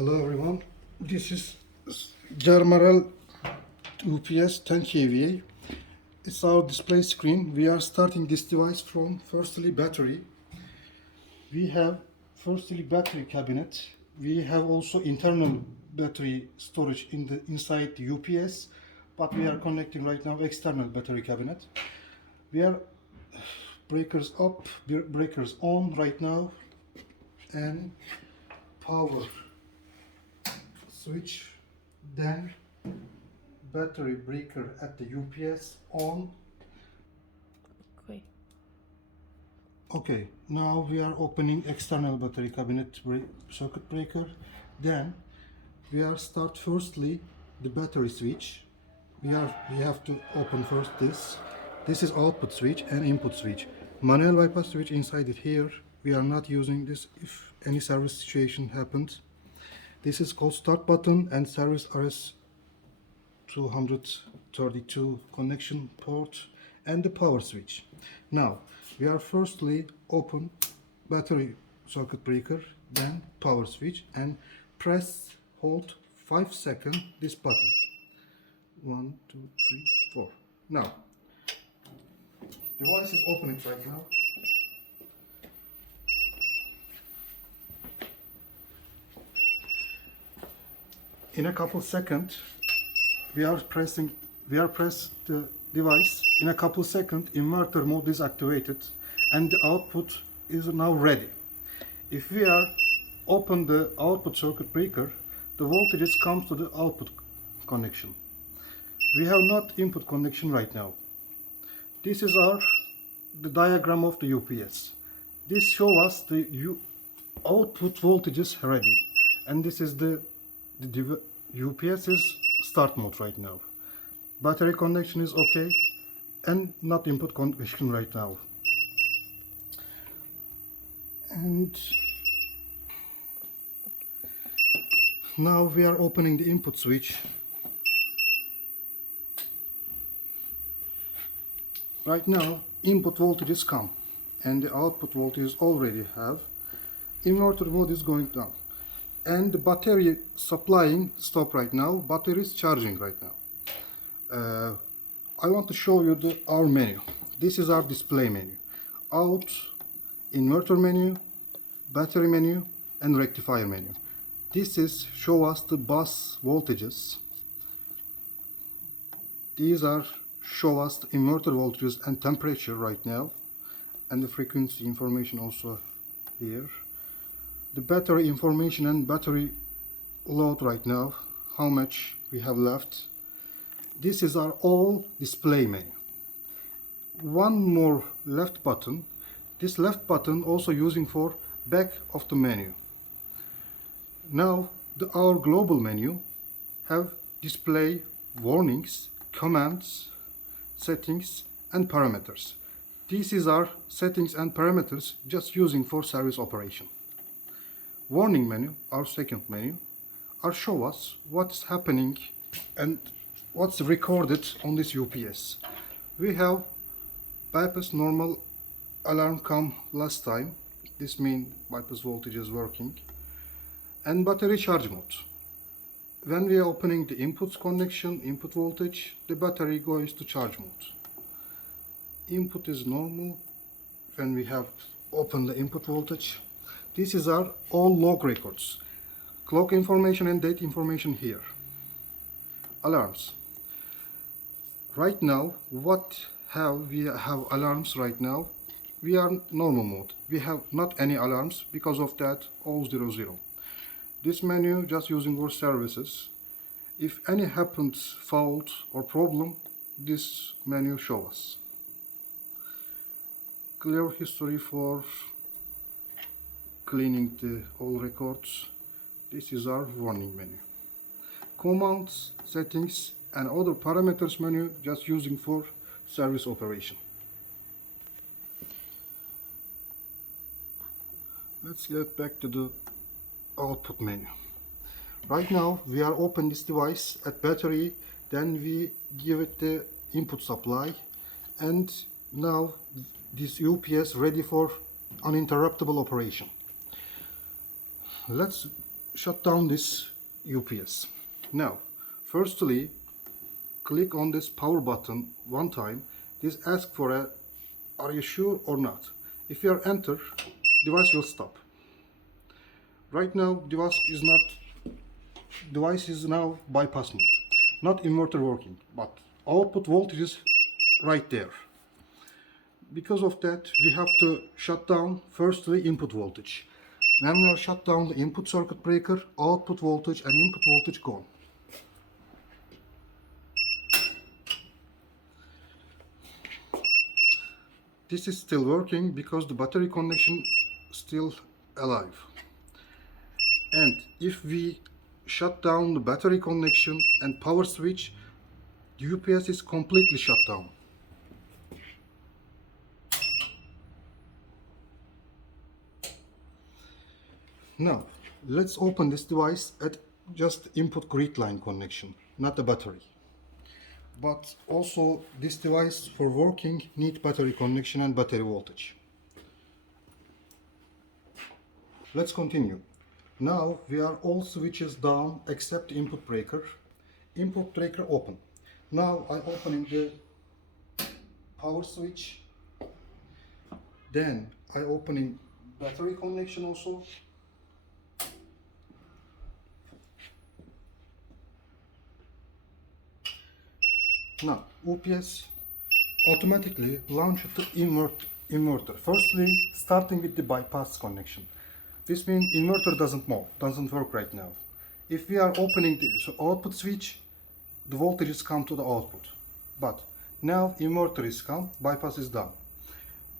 Hello everyone, this is Germarel UPS 10 kVA. It's our display screen. We are starting this device from firstly battery. We have firstly battery cabinet. We have also internal battery storage inside the UPS, but we are connecting right now external battery cabinet. We are breakers up, breakers on right now, and power switch, then battery breaker at the UPS on. Okay. Okay, now we are opening external battery cabinet circuit breaker. Then we are start firstly the battery switch. We have to open first this. This is output switch and input switch. Manual bypass switch inside it here. We are not using this if any service situation happens. This is called start button and service RS 232 connection port and the power switch. Now we are firstly open battery circuit breaker, then power switch, and press hold 5 seconds this button. 1, 2, 3, 4. Now device is open it right now. In a couple seconds we press the device. In a couple seconds inverter mode is activated and the output is now ready. If we are open the output circuit breaker, the voltages comes to the output connection. We have not input connection right now. This is the diagram of the UPS. This show us the output voltages ready, and this is the UPS is start mode right now. Battery connection is okay and not input connection right now. And now we are opening the input switch. Right now input voltages come and the output voltages already have. Inverter mode is going down and the battery supplying stop right now. Battery is charging right now. I want to show you our menu. This is our display menu. Out, inverter menu, battery menu, and rectifier menu. This is show us the bus voltages. These are show us the inverter voltages and temperature right now, and the frequency information also here. The battery information and battery load right now, how much we have left. This is our all display menu. One more left button. This left button also using for back of the menu. Now our global menu have display warnings, commands, settings and parameters. This is our settings and parameters just using for service operation. Warning menu, our second menu, show us what's happening and what's recorded on this UPS. We have bypass normal alarm come last time. This means bypass voltage is working. And battery charge mode. When we are opening the inputs connection, input voltage, the battery goes to charge mode. Input is normal when we have opened the input voltage. This is our all log records. Clock information and date information here. Alarms. Right now, we have alarms right now. We are normal mode. We have not any alarms, because of that all 00. This menu just using our services. If any happens fault or problem, this menu show us. Clear history for cleaning the all records. This is our warning menu. Commands, settings and other parameters menu just using for service operation. Let's get back to the output menu. Right now we are open this device at battery, then we give it the input supply, and now this UPS ready for uninterruptible operation. Let's shut down this UPS. Now, firstly, click on this power button one time. This asks for a, are you sure or not? If you are enter, device will stop. Right now, device is now bypass mode. Not inverter working, but output voltage is right there. Because of that, we have to shut down firstly input voltage. When we are shut down the input circuit breaker, output voltage and input voltage gone. This is still working because the battery connection still alive. And if we shut down the battery connection and power switch, the UPS is completely shut down. Now, let's open this device at just input grid line connection, not the battery. But also this device for working need battery connection and battery voltage. Let's continue. Now we are all switches down except input breaker. Input breaker open. Now I opening the power switch. Then I opening battery connection also. Now UPS automatically launch the inverter. Firstly, starting with the bypass connection. This means inverter doesn't work right now. If we are opening the output switch, the voltages come to the output. But now inverter is come, bypass is down.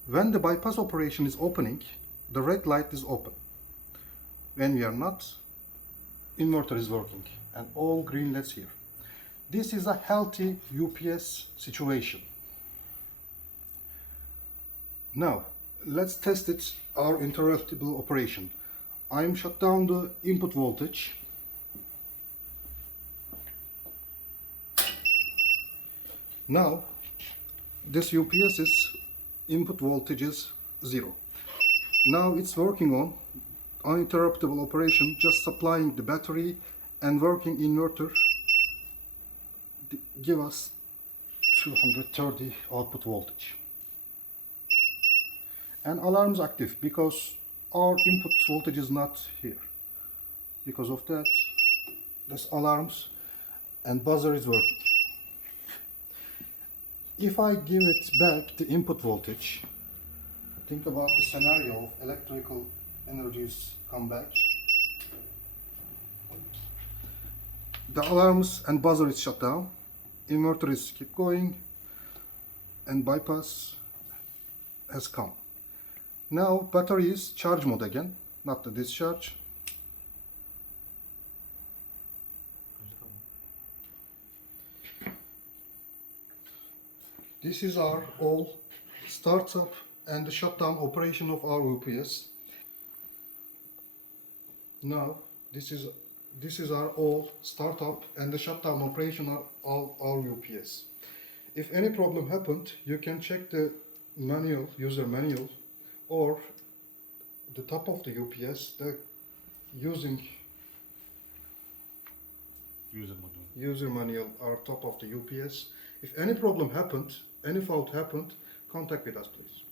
When the bypass operation is opening, the red light is open. When we are not, inverter is working and all green lights here. This is a healthy UPS situation. Now, let's test it, our interruptible operation. I'm shut down the input voltage. Now, this UPS's input voltage is 0. Now it's working on uninterruptible operation, just supplying the battery and working inverter give us 230 output voltage. And alarm is active because our input voltage is not here. Because of that, this alarms and buzzer is working. If I give it back the input voltage, think about the scenario of electrical energies come back. The alarms and buzzer is shut down, inverter is keep going, and bypass has come. Now battery is charge mode again, not the discharge. This is our all startup and the shutdown operation of our UPS. Now this is our all startup and the shutdown operation of all our UPS. If any problem happened, you can check the manual, user manual, or the top of the UPS, using user manual are top of the UPS. If any problem happened, any fault happened, contact with us please.